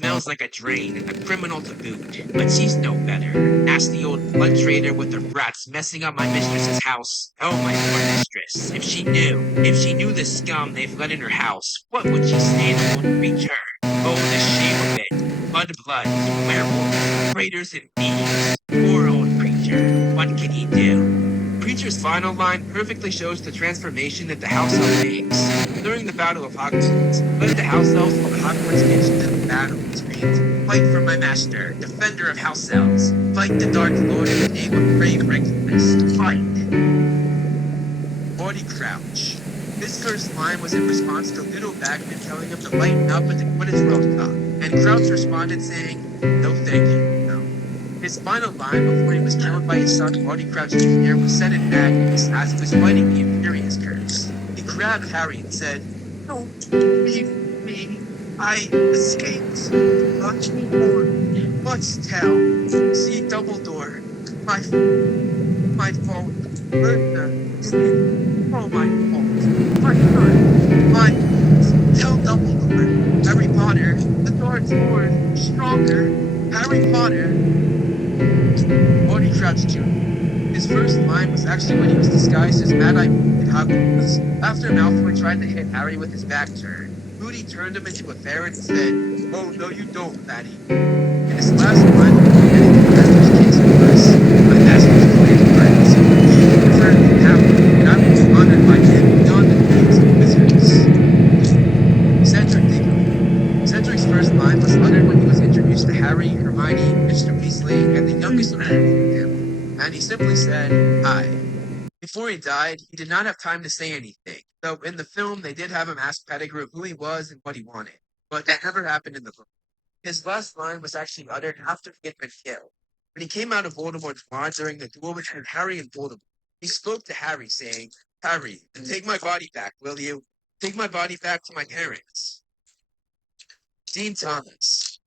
smells like a drain and a criminal to boot. But she's no better. Nasty old blood trader with her brats messing up my mistress's house. Oh, my poor mistress. If she knew the scum they've let in her house, what would she say to old creature? Oh, the shame of it. Mudbloods, werewolves, traitors, and thieves. Poor old creature. What can he do? Preacher's final line perfectly shows the transformation that the house elf makes. During the Battle of Hogwarts, one of the house elves while the Hogwarts mentioned in the battle screamed, "Fight for my master, defender of house elves! Fight the Dark Lord in the name of brave Regulus! Fight!" Morty Crouch. His first line was in response to Little Bagman telling him to lighten up at the Quidditch World Cup, and Crouch responded saying, "No thank you, no." His final line before he was killed by his son Morty Crouch Jr. was said in madness as he was fighting the Imperious Curse. He grabbed Harry and said, "Don't leave me. I escaped. Touch me more. Must tell. See Dumbledore. My fault. Bertha. All my fault. My son. My tell Dumbledore. Harry Potter. The Dark Lord. Stronger. Harry Potter." Morty Crouch Jr. His first line was actually when he was disguised as Mad-Eye Moody at Hogwarts. After Malfoy tried to hit Harry with his back turned, Moody turned him into a ferret and said, "Oh, no you don't, Fatty." In his last line before getting the master's case was, "My master's great friends, he preferred to have me, and I will be honored by him beyond the dreams of wizards." Cedric Diggory. Cedric's first line was uttered when he was introduced to Harry, Hermione, Mr. Weasley, and the youngest of him, and he simply said, "Hi." Before he died, he did not have time to say anything, though in the film they did have him ask Pettigrew who he was and what he wanted, but that never happened in the book. His last line was actually uttered after he had been killed. When he came out of Voldemort's wand during the duel between Harry and Voldemort, he spoke to Harry saying, "Harry, take my body back, will you? Take my body back to my parents." Dean Thomas.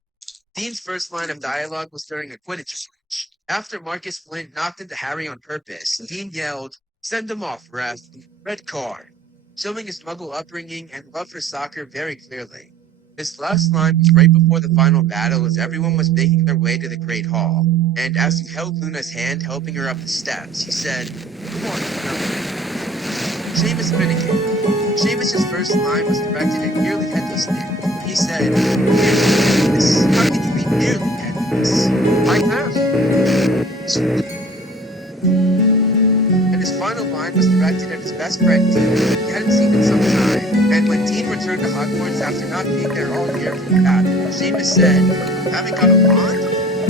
Dean's first line of dialogue was during a Quidditch match. After Marcus Flint knocked into Harry on purpose, Dean yelled, "Send him off, ref. Red card," showing his Muggle upbringing and love for soccer very clearly. His last line was right before the final battle as everyone was making their way to the Great Hall, and as he held Luna's hand helping her up the steps, he said, "Come on, Luna." Seamus Finnegan. Seamus's first line was directed at nearly headless Nick. He said, "Headless? How can you be nearly headless?" "I am." And his final line was directed at his best friend Dean, who he hadn't seen in some time. And when Dean returned to Hogwarts after not being there all year for the battle, Seamus said, "Haven't got a wand?"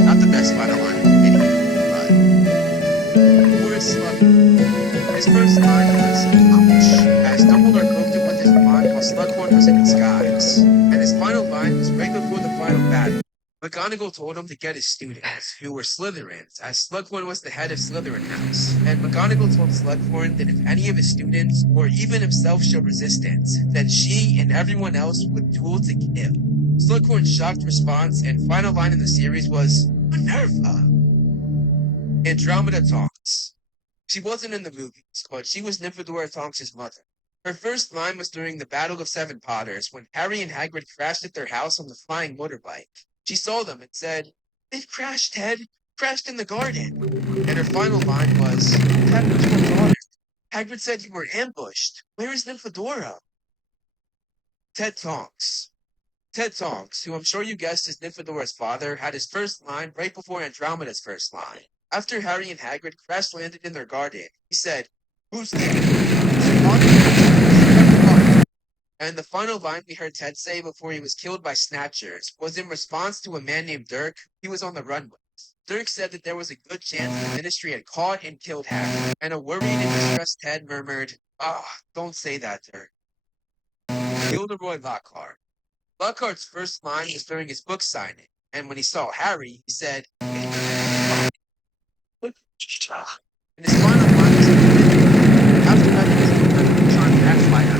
Not the best final line of the video, but Horace Slughorn. His first line was, "Ouch," as Dumbledore poked him with his wand while Slughorn was in disguise. And his final line was right before the final battle. McGonagall told him to get his students, who were Slytherins, as Slughorn was the head of Slytherin House. And McGonagall told Slughorn that if any of his students, or even himself, showed resistance, then she and everyone else would duel to kill. Slughorn's shocked response and final line in the series was, "Minerva!" Andromeda Tonks. She wasn't in the movies, but she was Nymphadora Tonks' mother. Her first line was during the Battle of Seven Potters, when Harry and Hagrid crashed at their house on the flying motorbike. She saw them and said, "They've crashed, Ted. Crashed in the garden." And her final line was, "What happened to my daughter? Hagrid said you were ambushed. Where is Nymphadora?" Ted Tonks. Ted Tonks, who I'm sure you guessed is Nymfadora's father, had his first line right before Andromeda's first line. After Harry and Hagrid crash landed in their garden, he said, "Who's there?" And the final line we heard Ted say before he was killed by Snatchers was in response to a man named Dirk he was on the run with. Dirk said that there was a good chance the Ministry had caught and killed Harry, and a worried and distressed Ted murmured, don't say that, Dirk." Gilderoy Lockhart. Lockhart's first line was during his book signing, and when he saw Harry, he said, "And his final line was after having his book turned backfire.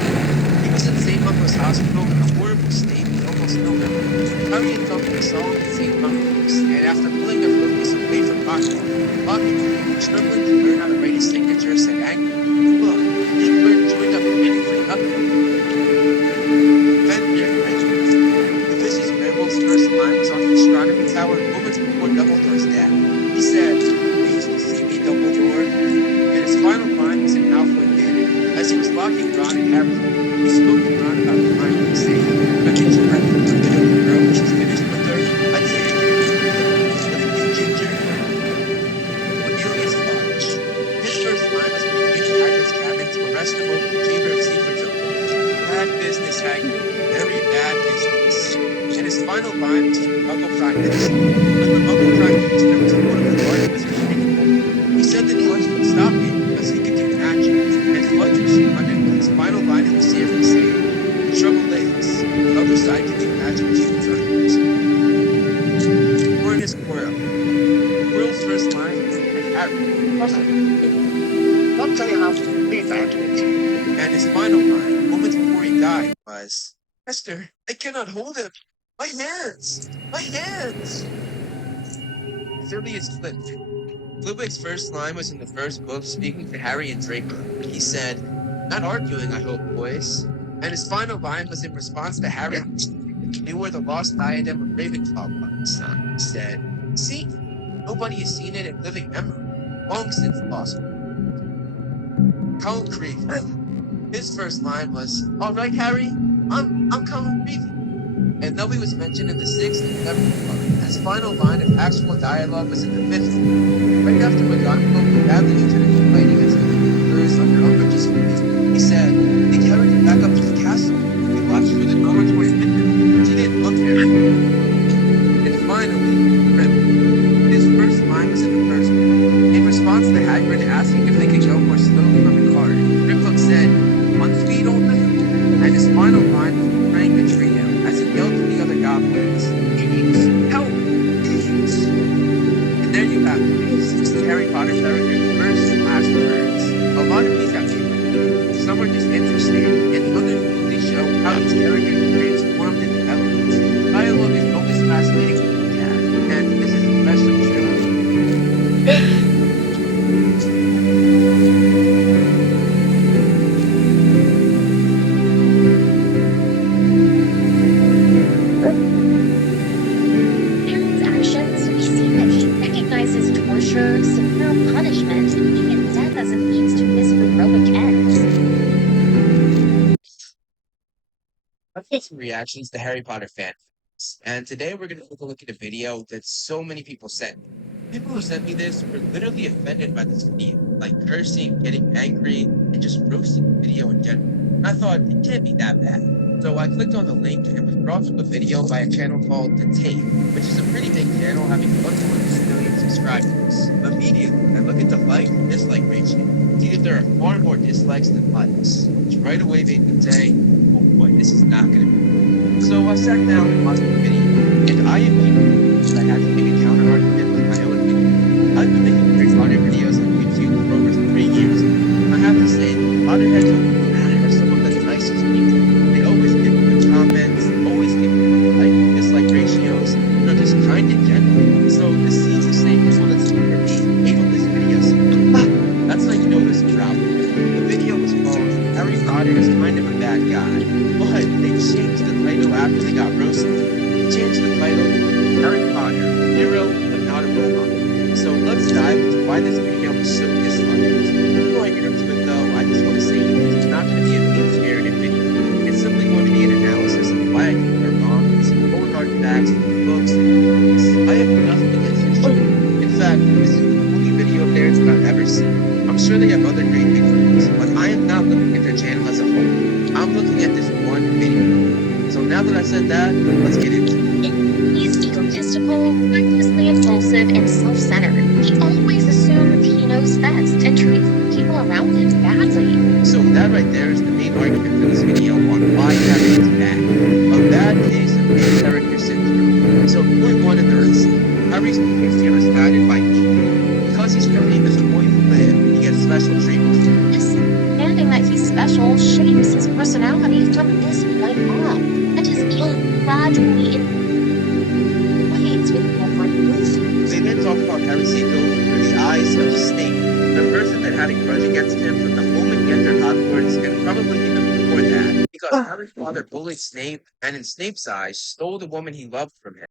He was in St. Mungo's hospital in a horrible state with almost no memory. Harry and Company saw him in St. Mungo's, and after pulling their focus away from Lockhart, struggling to learn how to write his signature, said angrily, "Look, he joined up committee for nothing." The Vicious Werewolf's first line was on the astronomy tower moments before Dumbledore's death. He said, "Please to see me, Dumbledore." And his final line was in Malfoy Manor. As he was locking Ron and Harry in, he spoke to Ron about Hermione, saying, "I think she'll have to be a bit of a girl when she's finished with her. I'd say a Gryffindor, though. Wouldn't you, Ginger?" Cornelius Fudge. His first line was when he came to Hagrid's cabin to arrest him over the Chamber of Secrets opening. "Bad business, Hagrid. Very bad business." And his final line was from the Muggle Prime Minister. When the Muggle Prime Minister was told of the dark wizard's makeover, he said that Fudge would stop him because he could do magic. And Fudge responded with his final line in the series saying, "The trouble is, the other side can do magic too, friends." Cornus Quirrell. Quirrell's first line was at Harry. Not tell you how to be that with you. And his final line, moments before he died, was, "Esther, I cannot hold him. My hands! My hands!" Phileas Flitwick. Flitwick's first line was in the first book, speaking to Harry and Draco. He said, "Not arguing, I hope, boys." And his final line was in response to Harry if he knew where the lost diadem of Ravenclaw was. He said, "See, nobody has seen it in living memory. Long since lost." Colin Creevey. His first line was, "All right, Harry, I'm Colin Creevey." And though he was mentioned in the sixth and seventh book, his final line of actual dialogue was in the fifth book. Right after McGonagall badly injured him fighting against the Curse under Umbridge's feet, he said, "They carried him back up to the castle. We watched through the dormitory window. She didn't look very good." And finally, Gryffindor. His first line was in the first book. In response to Hagrid asking if they could go more slowly from the cart, Gryffindor said, "1 speed only." And his final line was portraying the trio as it yelled to the other goblins, "Please, help, please." And there you have it. It's the Harry Potter character's first and last words. A lot of these have been some are just interesting, and others really show how these characters are transformed and developed. Dialogue is always fascinating to look at, and this is especially true. Harry's actions, we see that he recognizes torture, severe punishment, and even death as a means to his heroic ends. Let's get some reactions to Harry Potter fan films. And today we're going to take a look at a video that so many people sent me. People who sent me this were literally offended by this video, like cursing, getting angry, and just roasting the video in general. And I thought, it can't be that bad. So I clicked on the link and was brought to a video by a channel called The Tape, which is a pretty big channel having 1.2 million subscribers. Immediately, I look at the like and dislike ratio. See that there are far more dislikes than likes, which right away made me say, "Oh boy, this is not going to be." So I sat down and watched the video, and I immediately I had to make a counter argument with my own video. I've been making Harry Potter videos on YouTube for over 3 years, and I have to say, Potterheads are some of the nicest people. They always give good comments, always give like and dislike ratios. They're just kind and gentle. So to see the same people that see for me hate on this video, so that's how you know this is out. The video was called "Harry Potter is kind of a bad guy," but they changed the title after they got roasted. They changed the title to "Harry Potter, Hero but Not a Robot." So let's dive into why this video was so disliked. Before I get into it though, I just want to say it's not going to be a mean-spirited video. It's simply going to be an analysis of why I think they're wrong, and some cold hard facts from the books and movies. I have nothing against this channel. In fact, this is the only video of theirs that I've ever seen. I'm sure they have other great videos, but I am not looking at their channel as a whole. I'm looking at this one video. So now that I said that, let's get into it. He's egotistical, recklessly impulsive, and self-centered. He always assumes he knows best and treats the people around him badly. So that right there is the main argument for this video on why Harry is bad. A bad case of main character syndrome. So point one in the receipt. Harry's behavior is guided by ego. Because he's famous as a boy who lived, he gets special treatment. This understanding that he's special shapes his personality from this point on, and his ego gradually inflates with every move. They then talk about Harry's ego through the eyes of Snape, the person that had a grudge against him from the moment he entered Hogwarts, and probably even before that, because Harry's father bullied Snape, and in Snape's eyes, stole the woman he loved from him.